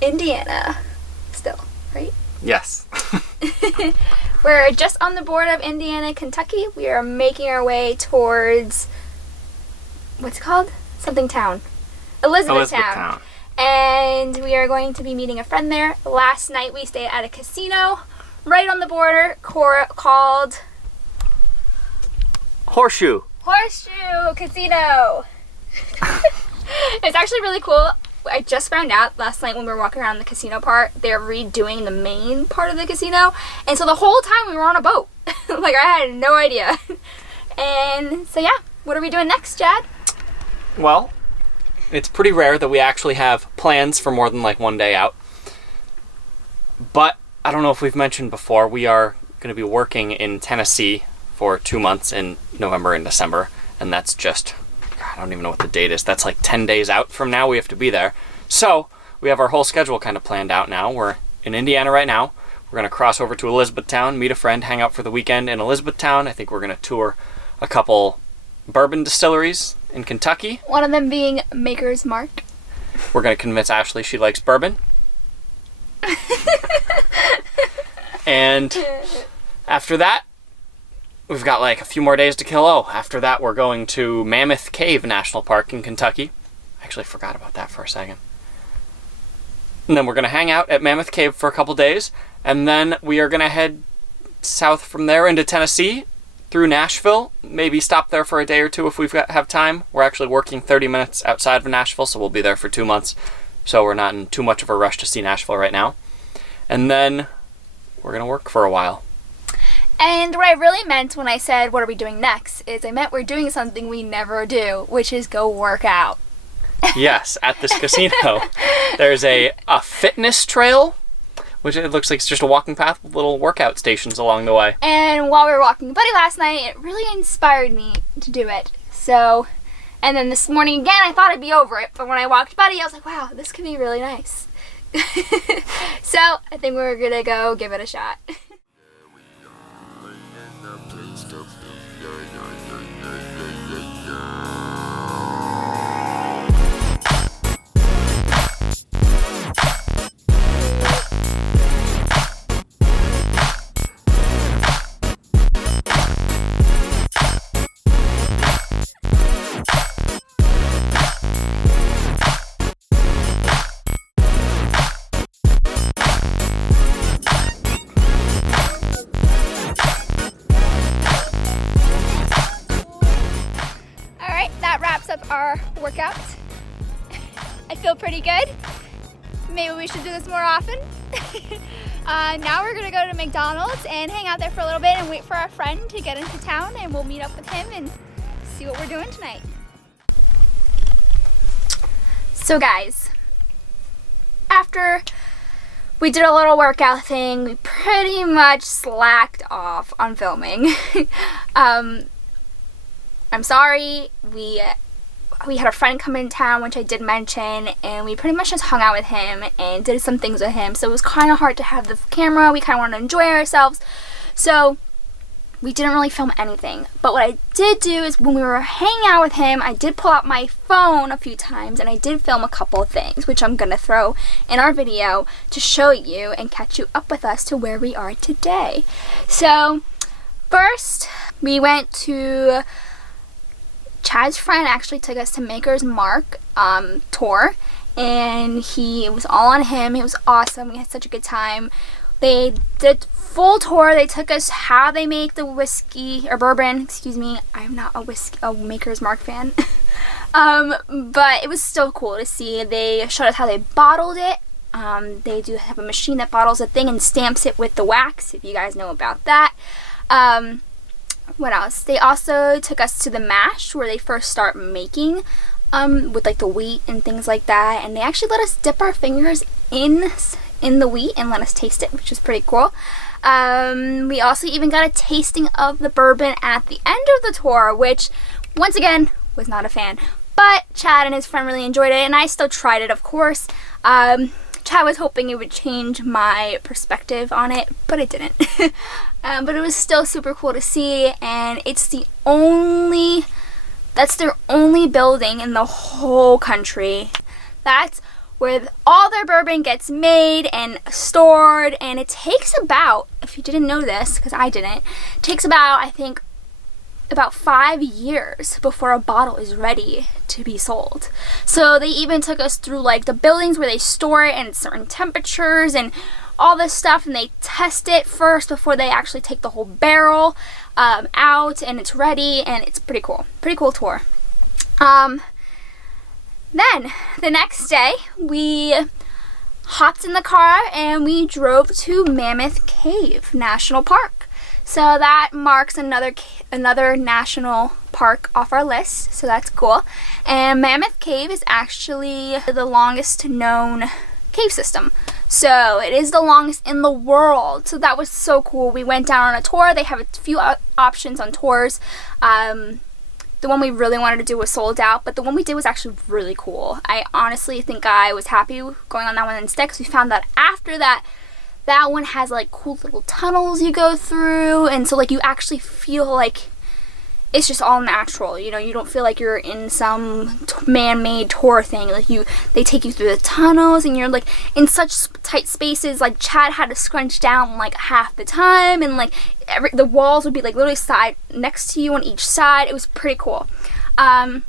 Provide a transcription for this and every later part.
Indiana. Still, right? Yes. We're just on the border of Indiana, Kentucky. We are making our way towards, what's it called? Something town. Elizabethtown. And we are going to be meeting a friend there. Last night we stayed at a casino right on the border called Horseshoe Casino. It's actually really cool. I just found out last night when we were walking around the casino part, they're redoing the main part of the casino. And so the whole time we were on a boat. Like, I had no idea. And so yeah, what are we doing next, Chad? Well, it's pretty rare that we actually have plans for more than like one day out. But I don't know if we've mentioned before, we are going to be working in Tennessee for 2 months in November and December. And that's just, I don't even know what the date is. That's like 10 days out from now we have to be there. So we have our whole schedule kind of planned out now. We're in Indiana right now. We're going to cross over to Elizabethtown, meet a friend, hang out for the weekend in Elizabethtown. I think we're going to tour a couple bourbon distilleries in Kentucky. One of them being Maker's Mark. We're going to convince Ashley she likes bourbon. And after that, we've got like a few more days to kill. Oh, after that, we're going to Mammoth Cave National Park in Kentucky. I actually forgot about that for a second. And then we're going to hang out at Mammoth Cave for a couple days. And then we are going to head south from there into Tennessee through Nashville. Maybe stop there for a day or two if have time. We're actually working 30 minutes outside of Nashville, so we'll be there for 2 months. So we're not in too much of a rush to see Nashville right now. And then we're going to work for a while. And what I really meant when I said, what are we doing next, is I meant we're doing something we never do, which is go work out. Yes, at this casino. There's a fitness trail, which it looks like it's just a walking path with little workout stations along the way. And while we were walking with Buddy last night, it really inspired me to do it. So, and then this morning again, I thought I'd be over it. But when I walked Buddy, I was like, wow, this could be really nice. So, I think we're going to go give it a shot. Up our workout. I feel pretty good. Maybe we should do this more often. Now we're gonna go to McDonald's and hang out there for a little bit and wait for our friend to get into town, and we'll meet up with him and see what we're doing tonight. So guys, after we did a little workout thing, we pretty much slacked off on filming. I'm sorry, we had a friend come in town, which I did mention, and we pretty much just hung out with him and did some things with him. So it was kind of hard to have the camera. We kind of wanted to enjoy ourselves. So we didn't really film anything. But what I did do is when we were hanging out with him, I did pull out my phone a few times and I did film a couple of things, which I'm going to throw in our video to show you and catch you up with us to where we are today. So first, we went to... Chad's friend actually took us to Maker's Mark tour, and it was all on him. It was awesome. We had such a good time. They did full tour. They took us how they make the whiskey or bourbon. Excuse me. I'm not a Maker's Mark fan, but it was still cool to see. They showed us how they bottled it. They do have a machine that bottles a thing and stamps it with the wax. If you guys know about that. What else? They also took us to the mash where they first start making with like the wheat and things like that, and they actually let us dip our fingers in the wheat and let us taste it, which is pretty cool. We also even got a tasting of the bourbon at the end of the tour, which once again was not a fan, but Chad and his friend really enjoyed it, and I still tried it, of course. Chad was hoping it would change my perspective on it, but it didn't. But it was still super cool to see, and that's their only building in the whole country. That's where all their bourbon gets made and stored, and it takes about, if you didn't know this, because I didn't, it takes about, I think, about 5 years before a bottle is ready to be sold. So they even took us through like the buildings where they store it and certain temperatures and all this stuff, and they test it first before they actually take the whole barrel out, and it's ready, and it's pretty cool tour. Then the next day we hopped in the car and we drove to Mammoth Cave National Park. So that marks another national park off our list, so that's cool. And Mammoth Cave is actually the longest known cave system. So it is the longest in the world. So that was so cool. We went down on a tour. They have a few options on tours. The one we really wanted to do was sold out, but the one we did was actually really cool. I honestly think I was happy going on that one instead, because we found that after that one has like cool little tunnels you go through, and so like you actually feel like it's just all natural, you know. You don't feel like you're in some man-made tour thing. Like they take you through the tunnels, and you're like in such tight spaces. Like Chad had to scrunch down like half the time, and like the walls would be like literally side next to you on each side. It was pretty cool. So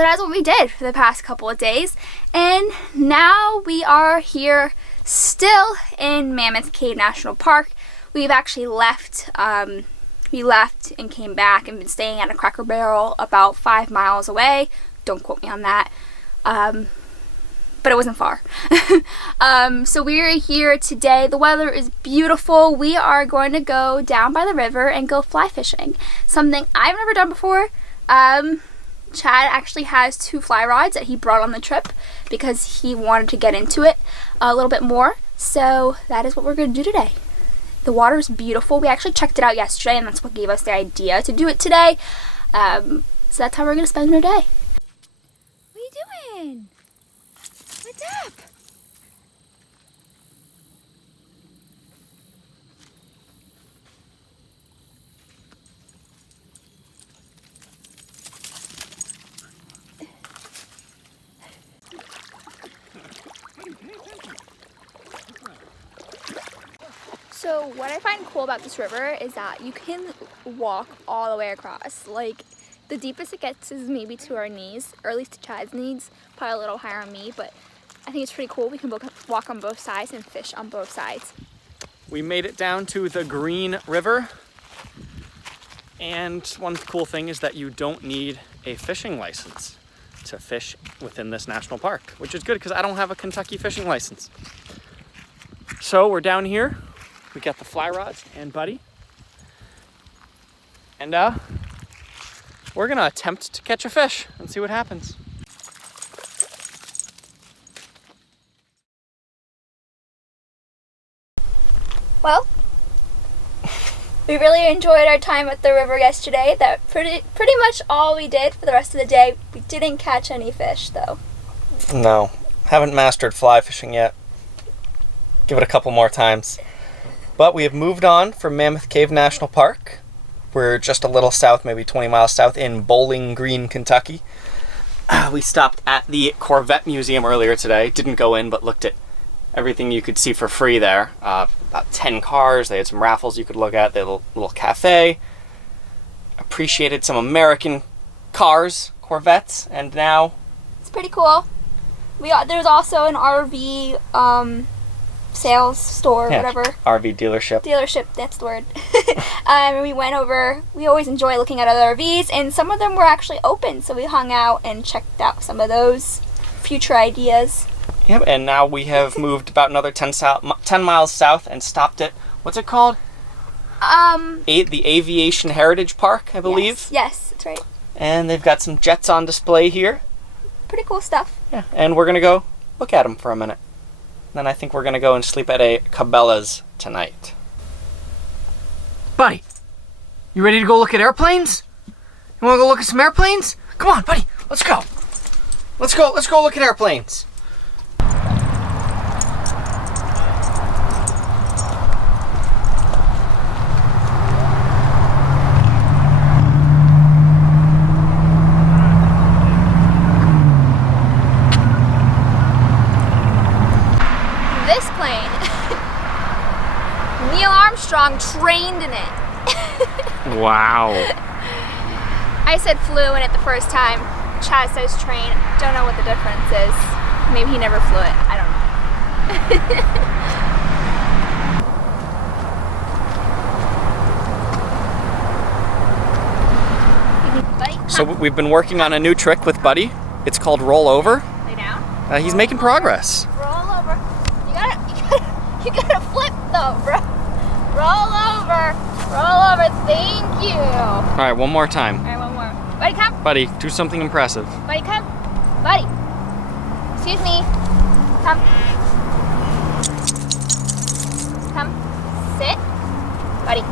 that's what we did for the past couple of days, and now we are here still in Mammoth Cave National Park. We've actually left. We left and came back and been staying at a Cracker Barrel about 5 miles away. Don't quote me on that. But it wasn't far. So we're here today. The weather is beautiful. We are going to go down by the river and go fly fishing. Something I've never done before. Chad actually has 2 fly rods that he brought on the trip because he wanted to get into it a little bit more. So that is what we're going to do today. The water is beautiful. We actually checked it out yesterday, and that's what gave us the idea to do it today. So that's how we're going to spend our day. What are you doing? What's up? So what I find cool about this river is that you can walk all the way across. Like, the deepest it gets is maybe to our knees, or at least to Chad's knees, probably a little higher on me, but I think it's pretty cool. We can walk on both sides and fish on both sides. We made it down to the Green River, and one cool thing is that you don't need a fishing license to fish within this national park, which is good because I don't have a Kentucky fishing license. So we're down here. We got the fly rods and Buddy. And we're gonna attempt to catch a fish and see what happens. Well, we really enjoyed our time at the river yesterday. That pretty much all we did for the rest of the day. We didn't catch any fish though. No, haven't mastered fly fishing yet. Give it a couple more times. But we have moved on from Mammoth Cave National Park. We're just a little south, maybe 20 miles south, in Bowling Green, Kentucky. We stopped at the Corvette Museum earlier today. Didn't go in, but looked at everything you could see for free there. About 10 cars. They had some raffles you could look at. They had a little cafe. Appreciated some American cars, Corvettes, and now... It's pretty cool. There's also an RV... sales store, whatever. RV dealership. Dealership, that's the word. We went over, we always enjoy looking at other RVs, and some of them were actually open, so we hung out and checked out some of those future ideas. Yep, and now we have moved about another 10 miles south and stopped at, what's it called? The Aviation Heritage Park, I believe. Yes, that's right. And they've got some jets on display here. Pretty cool stuff. Yeah, and we're going to go look at them for a minute. Then I think we're going to go and sleep at a Cabela's tonight. Buddy, you ready to go look at airplanes? You want to go look at some airplanes? Come on, buddy, let's go. Let's go look at airplanes. Neil Armstrong trained in it. Wow. I said flew in it the first time. Chaz says train. Don't know what the difference is. Maybe he never flew it. I don't know. Buddy, So we've been working on a new trick with Buddy. It's called roll over. lay down. He's making progress. Roll over. You gotta flip though, bro. Roll over. Roll over. Thank you. All All right, one more time. right, one more. Buddy, come. Buddy, do something impressive. Buddy, come. Buddy. Excuse me. Come. Come. Sit. Buddy.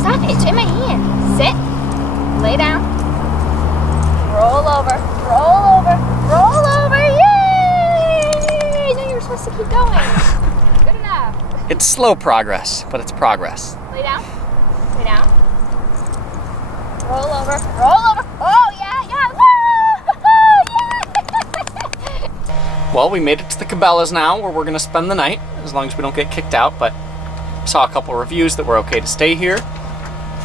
Stop it. It's in my hand. Sit. Lay down. Roll over. Roll over. Roll over. Yay! I knew you were supposed to keep going. Good enough. It's slow progress, but it's progress. Lay down. Lay down. Roll over. Roll over. Oh, yeah, yeah. Woo! Yeah! Well, we made it to the Cabela's now, where we're gonna spend the night, as long as we don't get kicked out, but saw a couple reviews that we're okay to stay here.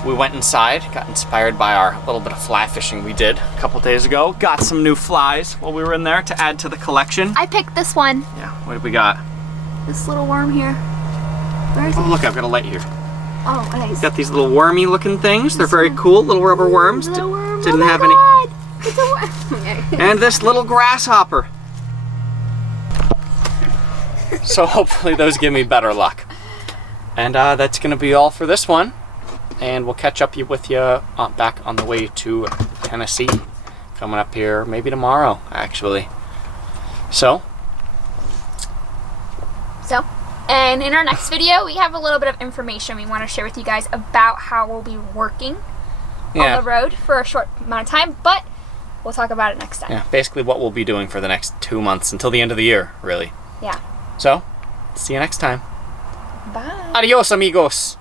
We went inside, got inspired by our little bit of fly fishing we did a couple days ago. Got some new flies while we were in there to add to the collection. I picked this one. Yeah, what did we got? This little worm here. Where is Oh, he? look, I've got a light here. Oh, nice. Got these little wormy looking things. They're very cool, little rubber worms. Little worm. Didn't oh my have God. It's a worm. Okay. And this little grasshopper. So hopefully those give me better luck. And that's gonna be all for this one. And we'll catch up with you back on the way to Tennessee. Coming up here maybe tomorrow, actually. So, And in our next video, we have a little bit of information we want to share with you guys about how we'll be working on the road for a short amount of time, but we'll talk about it next time. Yeah, basically what we'll be doing for the next 2 months until the end of the year, really. Yeah. So, see you next time. Bye. Adios, amigos.